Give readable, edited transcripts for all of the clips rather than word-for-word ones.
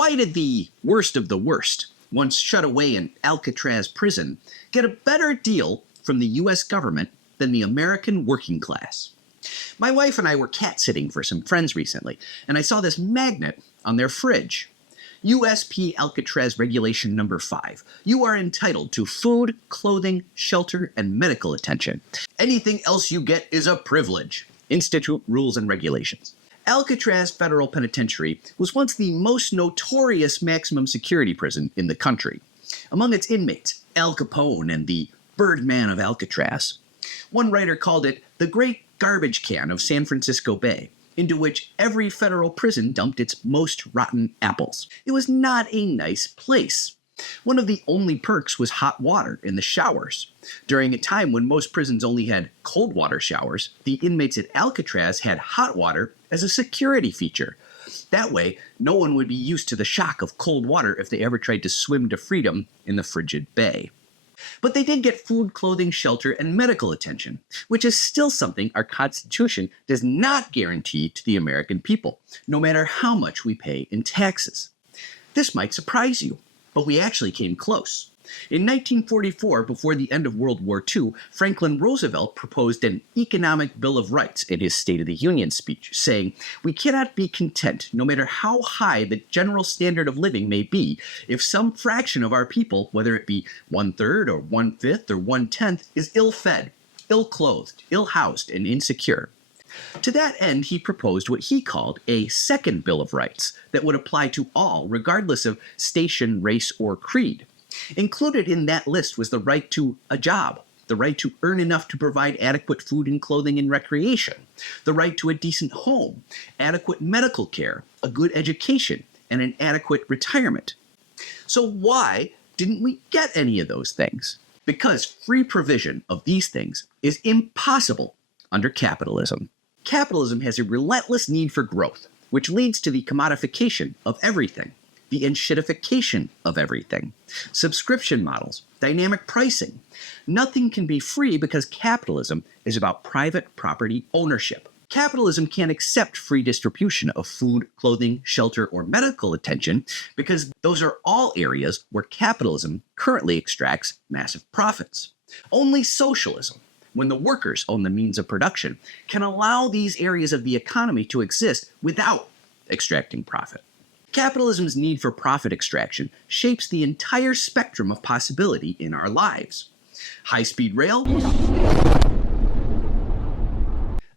Why did the worst, once shut away in Alcatraz prison, get a better deal from the US government than the American working class? My wife and I were cat-sitting for some friends recently, and I saw this magnet on their fridge. USP Alcatraz Regulation Number 5. You are entitled to food, clothing, shelter, and medical attention. Anything else you get is a privilege. Institute Rules and Regulations. Alcatraz Federal Penitentiary was once the most notorious maximum security prison in the country. Among its inmates, Al Capone and the Birdman of Alcatraz. One writer called it the great garbage can of San Francisco Bay, into which every federal prison dumped its most rotten apples. It was not a nice place. One of the only perks was hot water in the showers. During a time when most prisons only had cold water showers, the inmates at Alcatraz had hot water as a security feature. That way, no one would be used to the shock of cold water if they ever tried to swim to freedom in the frigid bay. But they did get food, clothing, shelter, and medical attention, which is still something our Constitution does not guarantee to the American people, no matter how much we pay in taxes. This might surprise you, but we actually came close. In 1944, before the end of World War II, Franklin Roosevelt proposed an economic Bill of Rights in his State of the Union speech, saying, "We cannot be content, no matter how high the general standard of living may be, if some fraction of our people, whether it be 1/3 or 1/5 or 1/10, is ill-fed, ill-clothed, ill-housed, and insecure." To that end, he proposed what he called a second Bill of Rights that would apply to all, regardless of station, race, or creed. Included in that list was the right to a job, the right to earn enough to provide adequate food and clothing and recreation, the right to a decent home, adequate medical care, a good education, and an adequate retirement. So why didn't we get any of those things? Because free provision of these things is impossible under capitalism. Capitalism has a relentless need for growth, which leads to the commodification of everything, the enshittification of everything, subscription models, dynamic pricing. Nothing can be free because capitalism is about private property ownership. Capitalism can't accept free distribution of food, clothing, shelter, or medical attention because those are all areas where capitalism currently extracts massive profits. Only socialism, when the workers own the means of production, can allow these areas of the economy to exist without extracting profit. Capitalism's need for profit extraction shapes the entire spectrum of possibility in our lives. High-speed rail?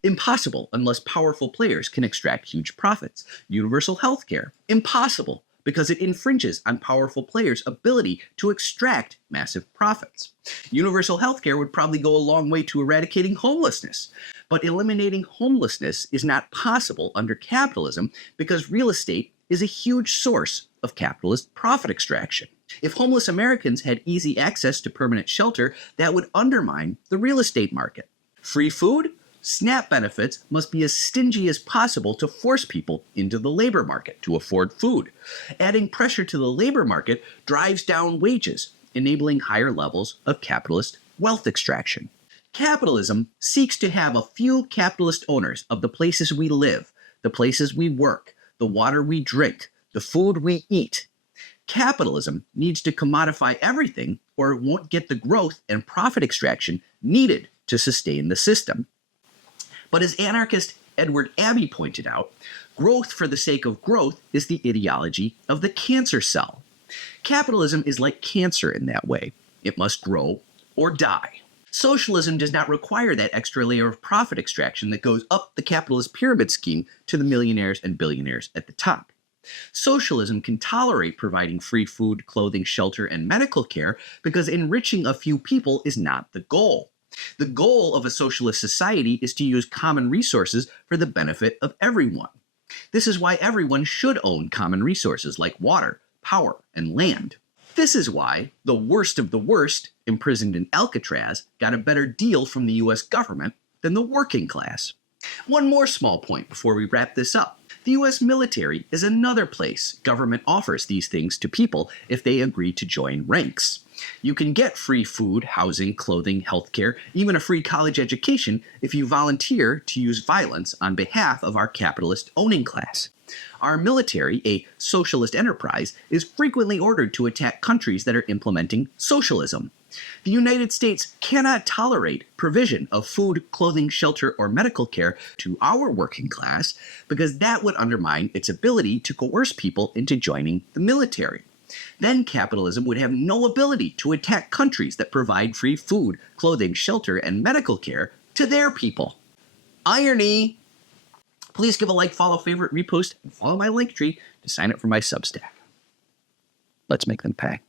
Impossible unless powerful players can extract huge profits. Universal health care? Impossible because it infringes on powerful players' ability to extract massive profits. Universal health care would probably go a long way to eradicating homelessness, but eliminating homelessness is not possible under capitalism because real estate is a huge source of capitalist profit extraction. If homeless Americans had easy access to permanent shelter, that would undermine the real estate market. Free food? SNAP benefits must be as stingy as possible to force people into the labor market to afford food. Adding pressure to the labor market drives down wages, enabling higher levels of capitalist wealth extraction. Capitalism seeks to have a few capitalist owners of the places we live, the places we work, the water we drink, the food we eat. Capitalism needs to commodify everything or it won't get the growth and profit extraction needed to sustain the system. But as anarchist Edward Abbey pointed out, growth for the sake of growth is the ideology of the cancer cell. Capitalism is like cancer in that way. It must grow or die. Socialism does not require that extra layer of profit extraction that goes up the capitalist pyramid scheme to the millionaires and billionaires at the top. Socialism can tolerate providing free food, clothing, shelter, and medical care because enriching a few people is not the goal. The goal of a socialist society is to use common resources for the benefit of everyone. This is why everyone should own common resources like water, power, and land. This is why the worst of the worst, imprisoned in Alcatraz, got a better deal from the US government than the working class. One more small point before we wrap this up. The US military is another place government offers these things to people if they agree to join ranks. You can get free food, housing, clothing, healthcare, even a free college education if you volunteer to use violence on behalf of our capitalist owning class. Our military, a socialist enterprise, is frequently ordered to attack countries that are implementing socialism. The United States cannot tolerate provision of food, clothing, shelter, or medical care to our working class because that would undermine its ability to coerce people into joining the military. Then capitalism would have no ability to attack countries that provide free food, clothing, shelter, and medical care to their people. Irony! Please give a like, follow, favorite, repost, and follow my link tree to sign up for my Substack. Let's make them pay.